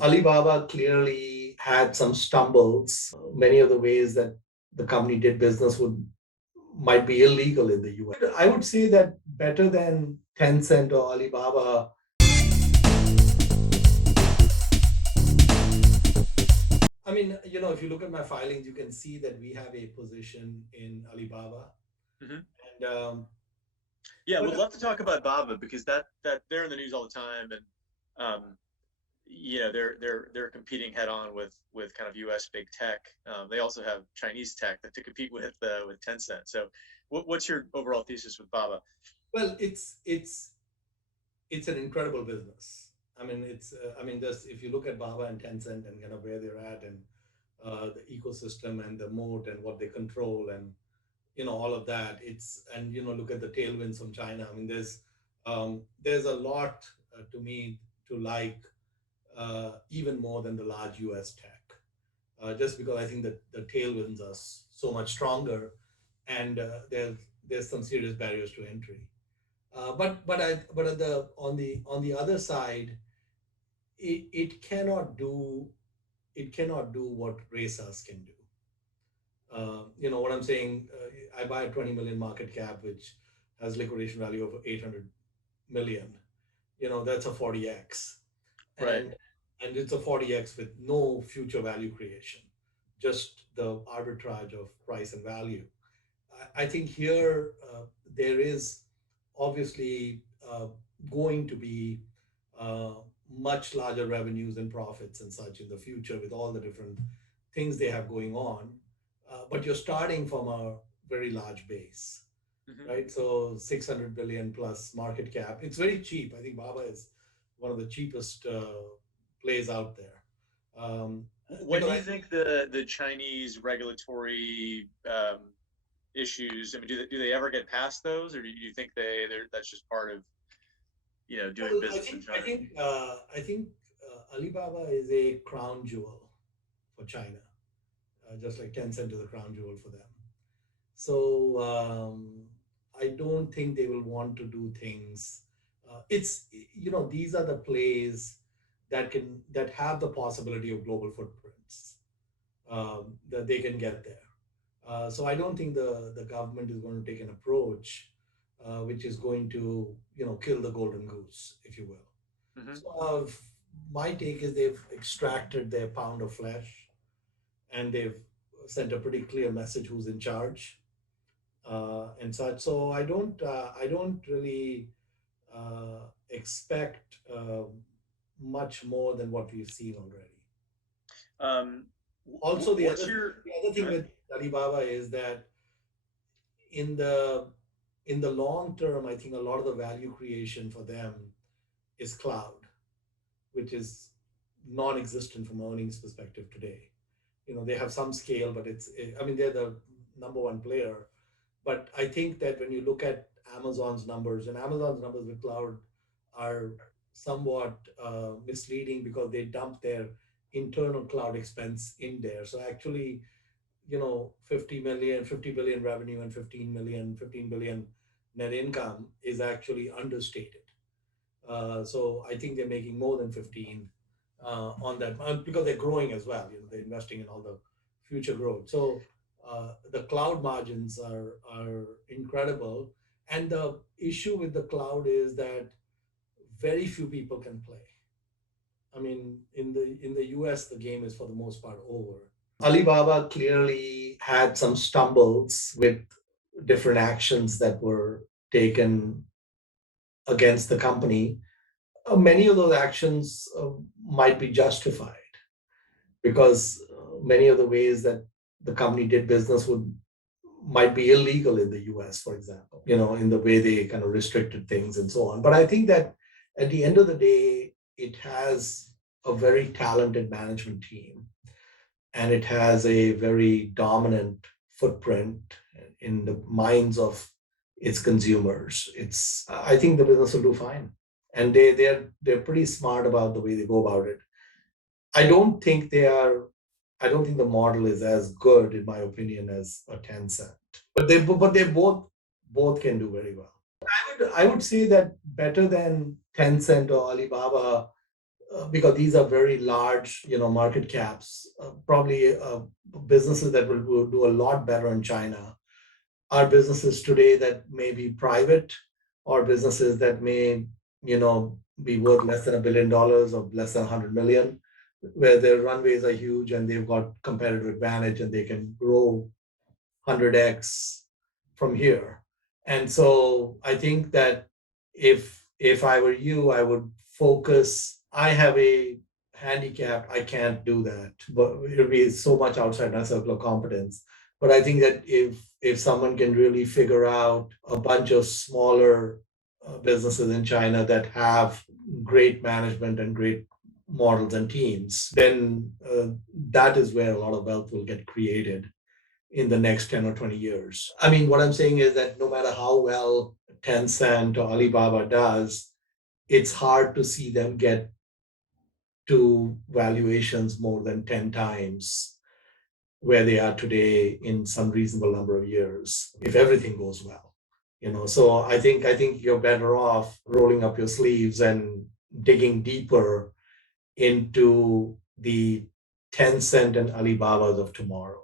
Alibaba clearly had some stumbles. Many of the ways that the company did business would might be illegal in the US. I would say that better than Tencent or Alibaba. I mean, if you look at my filings, you can see that we have a position in Alibaba. Hmm. And Yeah, but would love to talk about Baba because that they're in the news all the time, and um, they're competing head on with kind of U.S. big tech. They also have Chinese tech that to compete with Tencent. So, what's your overall thesis with Baba? well, it's an incredible business. I mean, just if you look at Baba and Tencent and kind of where they're at and the ecosystem and the moat and what they control and all of that. It's and look at the tailwinds from China. I mean, there's a lot to me to like even more than the large U.S. tech, just because I think that the tailwinds are so much stronger, and there's some serious barriers to entry. But at the on the other side, it cannot do what racers can do. What I'm saying, I buy a 20 million market cap, which has liquidation value of 800 million. That's a 40x, Right. and it's a 40x with no future value creation, just the arbitrage of price and value. I think here there is obviously going to be uh, much larger revenues and profits and such in the future with all the different things they have going on. But you're starting from a very large base, Hmm. right? So 600 billion plus market cap. It's very cheap. I think Baba is one of the cheapest plays out there. Um, When because do you I think the Chinese regulatory issues? I mean, do they ever get past those, or do you think that's just part of doing Well, business in China? I think Alibaba is a crown jewel for China, just like Tencent is a crown jewel for them. So I don't think they will want to do things. It's these are the plays that have the possibility of global footprints, that they can get there. So I don't think the government is going to take an approach which is going to kill the golden goose, if you will. Hmm. So my take is they've extracted their pound of flesh and they've sent a pretty clear message who's in charge and such. So I don't really expect much more than what we've seen already. Um, Also, what's your? the other Go thing ahead. with Alibaba is that in the long term, I think a lot of the value creation for them is cloud, which is non-existent from earnings perspective today. They have some scale, but I mean, they're the number one player. But I think that when you look at Amazon's numbers, and Amazon's numbers with cloud are somewhat misleading because they dump their internal cloud expense in there. So actually, 50 billion revenue and 15 billion net income is actually understated. So I think they're making more than 15 on that because they're growing as well. They're investing in all the future growth. So the cloud margins are incredible. And the issue with the cloud is that very few people can play. I mean, in the US, the game is for the most part over. Alibaba clearly had some stumbles with different actions that were taken against the company. Many of those actions might be justified because many of the ways that the company did business would might be illegal in the US, for example, in the way they kind of restricted things and so on. But I think that at the end of the day, it has a very talented management team and it has a very dominant footprint in the minds of its consumers. I think the business will do fine, and they're pretty smart about the way they go about it. I don't think they are. I don't think the model is as good, in my opinion, as a Tencent. But they both can do very well. I would say that better than Tencent or Alibaba, because these are very large, market caps, probably businesses that will do a lot better in China are businesses today that may be private or businesses that may, be worth less than $1 billion or less than 100 million, where their runways are huge and they've got competitive advantage and they can grow 100x from here. And so I think that if I were you, I would focus. I have a handicap. I can't do that, but it'll be so much outside my circle of competence. But I think that if someone can really figure out a bunch of smaller businesses in China that have great management and great models and teams, then that is where a lot of wealth will get created in the next 10 or 20 years. I mean, what I'm saying is that no matter how well Tencent or Alibaba does, it's hard to see them get to valuations more than 10 times where they are today in some reasonable number of years if everything goes well. So I think you're better off rolling up your sleeves and digging deeper into the Tencent and Alibabas of tomorrow.